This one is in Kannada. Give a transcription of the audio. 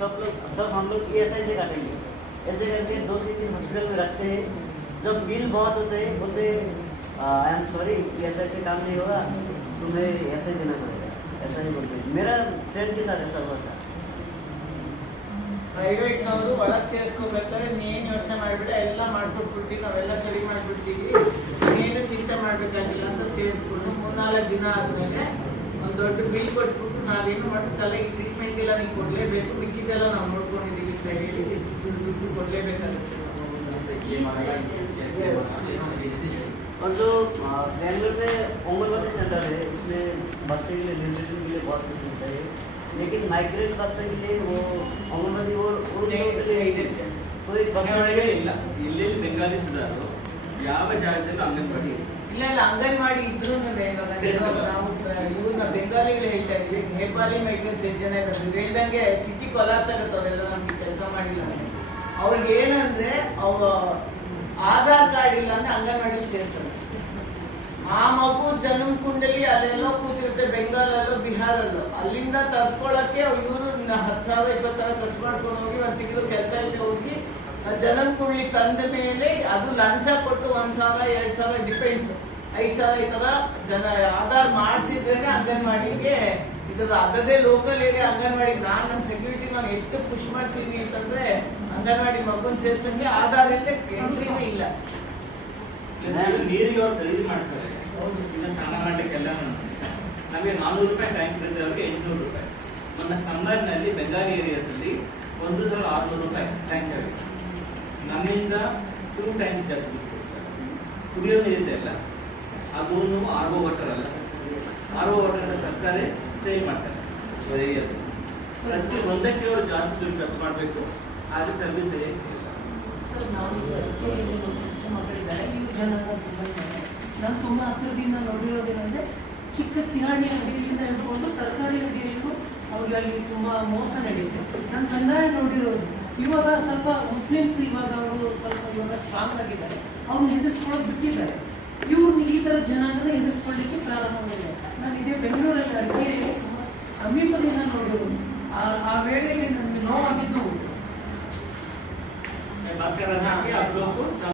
सब हम लोग ESI से काटेंगे। ऐसे करके 2-3 हॉस्पिटल में रखते हैं। जब बिल बहुत होते हैं बोलते आई एम सॉरी ESI से काम नहीं होगा, तुम्हें ऐसे देना पड़ेगा, ऐसा ही बोलते हैं। मेरा फ्रेंड के साथ ऐसा हुआ था। ಪ್ರೈವೇಟ್ ನವರು ಒಳಗೆ ಸೇರಿಸ್ಕೋಬೇಕಾದ್ರೆ ನೀನು ಯೋಚನೆ ಮಾಡಿಬಿಟ್ಟು ಎಲ್ಲ ಮಾಡ್ಕೊಟ್ಬಿಟ್ಟು ನಾವೆಲ್ಲ ಸರಿ ಮಾಡಿಬಿಡ್ತೀವಿ, ನೀನು ಚಿಂತೆ ಮಾಡಬೇಕಾಗಿಲ್ಲ ಅಂತ ಸೇರಿಸ್ಕೊಂಡು 3-4 ದಿನ ಆದಮೇಲೆ ಒಂದು ದೊಡ್ಡ ಬಿಲ್ ಕೊಟ್ಬಿಟ್ಟು ನಾವೇನು ಮಾಡ್ಬಿಟ್ಟಲ್ಲ ಈ ಟ್ರೀಟ್ಮೆಂಟ್ ಎಲ್ಲ ನೀವು ಕೊಡಲೇಬೇಕು, ಮಿಕ್ಕಿದೆಲ್ಲ ನಾವು ನೋಡ್ಕೊಂಡಿದ್ದೀವಿ ಅಂತ ಹೇಳಿ ದುಡ್ಡು ಕೊಡಲೇಬೇಕಾಗುತ್ತೆ। और जो बेंगलोर में ओंगनबाड़ी सेंटर है उसमें बच्चे के लिए न्यूट्रिशन के लिए बहुत कुछ मिलता है, लेकिन माइग्रेंट बच्चे के लिए वो ओंगनबाड़ी और कोई ಇಲ್ಲ ಇಲ್ಲಿ ಬೆಂಗಾಲಿಸಿದಾರು ಯಾವ ಜಾಗದಲ್ಲೂ ಅಂಗನವಾಡಿ ಇಲ್ಲ ಇಲ್ಲ ಅಂಗನವಾಡಿ ಇದ್ರೂ ನಾವು ಇವ್ರನ್ನ ಬೆಂಗಾಲಿಗಳು ಹೇಳ್ತಾ ಇದ್ವಿ, ನೇಪಾಳಿ ಮೈಗ್ರೆಂಟ್ಸ್ ಎಷ್ಟು ಜನ ಇದ್ದಾರೆ ಹೇಳ್ದಂಗೆ ಸಿಟಿ ಕೊಲಾಪ್ಸ್ ಆಗುತ್ತೆ ಅವರೆಲ್ಲ ನಮ್ಗೆ ಕೆಲಸ ಮಾಡಿಲ್ಲ ಅಂದ್ರೆ। ಅವ್ರಿಗೆ ಏನಂದ್ರೆ ಅವ್ರ ಆಧಾರ್ ಕಾರ್ಡ್ ಇಲ್ಲ ಅಂದ್ರೆ ಅಂಗನವಾಡಿಲಿ ಸೇರಿಸ್ತಾರೆ, ಆ ಮಗು ಜನ್ಮ ಕುಂಡಲಿ ಅಲ್ಲೆಲ್ಲೋ ಕೂತಿರುತ್ತೆ ಬೆಂಗಾಲಲ್ಲೋ ಬಿಹಾರಲ್ಲೋ, ಅಲ್ಲಿಂದ ತರ್ಸ್ಕೊಳಕ್ಕೆ ಇವರು 10,000-20,000 ಖರ್ಚು ಮಾಡ್ಕೊಂಡು ಹೋಗಿ 1 ತಿಂಗಳು ಕೆಲಸ ಇಲ್ಲದೆ ಹೋಗಿ ಜನ್ಮ ಕುಂಡಲಿ ತಂದ ಮೇಲೆ ಅದು ಲಂಚ ಕೊಟ್ಟು 1,000-2,000 ಡಿಪೆಂಡ್ಸ್ 5,000 ಈ ತರ ಜನ ಆಧಾರ್ ಮಾಡಿಸಿದ್ರೇನೆ ಅಂಗನವಾಡಿಗೆ ಇದ್ರ ಅದದೇ ಲೋಕಲ್ ಏರಿಯಾ ಅಂಗನವಾಡಿಗೆ ನನ್ನ ಸೆಕ್ಯೂರಿಟಿ ನಾನು ಎಷ್ಟು ಪುಷ್ ಮಾಡ್ತೀನಿ ಅಂತಂದ್ರೆ ಅಂಗನವಾಡಿ ಮಗುನ್ ಸೇರ್ಸಂಗೆ ಆಧಾರ್ ಇಲ್ಲದೆ ಎಂಟ್ರಿನೇ ಇಲ್ಲ। ನೀರಿಗೆ ಅವ್ರು ಖರೀದಿ ಮಾಡ್ತಾರೆ, ಇನ್ನು ಸ್ನಾನ ಮಾಡ್ಲಿಕ್ಕೆಲ್ಲ ನಮಗೆ 400 ರೂಪಾಯಿ ಟ್ಯಾಂಕ್ ಇರುತ್ತೆ, ಅವ್ರಿಗೆ 800 ರೂಪಾಯಿ। ನಮ್ಮ ಸಮ್ಮರ್ನಲ್ಲಿ ಬೆಂಗಾಲಿ ಏರಿಯಾದಲ್ಲಿ 1,600 ರೂಪಾಯಿ ಟ್ಯಾಂಕ್ ಆಗುತ್ತೆ, ನಮ್ಮಿಂದ 2 ಟ್ಯಾಂಕ್ ಜಾಸ್ತಿ ಕುಡಿಯೋ ನೀರಿದೆ ಅಲ್ಲ ಅದು RO ವಾಟರ್ ಅಲ್ಲ, RO ವಾಟರ್ ತರ್ತಾರೆ ಸೇಲ್ ಮಾಡ್ತಾರೆ ಏರಿಯಾದಲ್ಲಿ, ಪ್ರತಿ ಒಂದಕ್ಕೆ ಅವರು ಜಾಸ್ತಿ ದುಡ್ಡು ಖರ್ಚು ಮಾಡಬೇಕು, ಆದರೆ ಸರ್ವಿಸ್ ಸರಿಯಾಗಿ ಸಿಗಲ್ಲ। ಸರ್ ನಾವು ಸಿಸ್ಟಮ್ ಮಾಡಿದ್ದಾರೆ ಈ ಜನಾಂಗ ನಾನು ತುಂಬ ಹತ್ತಿರದಿಂದ ನೋಡಿರೋದೇನೆಂದರೆ ಚಿಕ್ಕ ಕಿರಾಣಿ ಅಂಗಡಿಯಿಂದ ಹಿಡ್ಕೊಂಡು ತರಕಾರಿ ಅಂಗಡಿಯಲ್ಲೂ ಅವ್ರಿಗೆ ಅಲ್ಲಿ ತುಂಬ ಮೋಸ ನಡೆಯುತ್ತೆ। ನಾನು ಕಂದಾಯ ನೋಡಿರೋದು ಇವಾಗ ಸ್ವಲ್ಪ ಮುಸ್ಲಿಮ್ಸ್ ಇವಾಗ ಅವರು ಸ್ವಲ್ಪ ಇವಾಗ ಸ್ಟ್ರಾಂಗ್ ಆಗಿದ್ದಾರೆ, ಅವ್ರನ್ನ ಎದುರಿಸ್ಕೊಳ್ಳೋದು ಬಿಟ್ಟಿದ್ದಾರೆ, ಇವ್ರನ್ನ ಈ ಥರ ಜನಾಂಗನ ಎದುರಿಸ್ಕೊಳ್ಳಿಕ್ಕೆ ಪ್ರಾರಂಭ ಮಾಡಿದ್ದಾರೆ। ನಾನು ಇದೇ ಬೆಂಗಳೂರಲ್ಲಿ ಅಡಿಕೆ ಸಮೀಪದಿಂದ ನೋಡಿರೋದು, ಆ ವೇಳೆಯಲ್ಲಿ ನನಗೆ ನೋವಾಗಿದ್ದು बात कर रहा था कि आप लोग को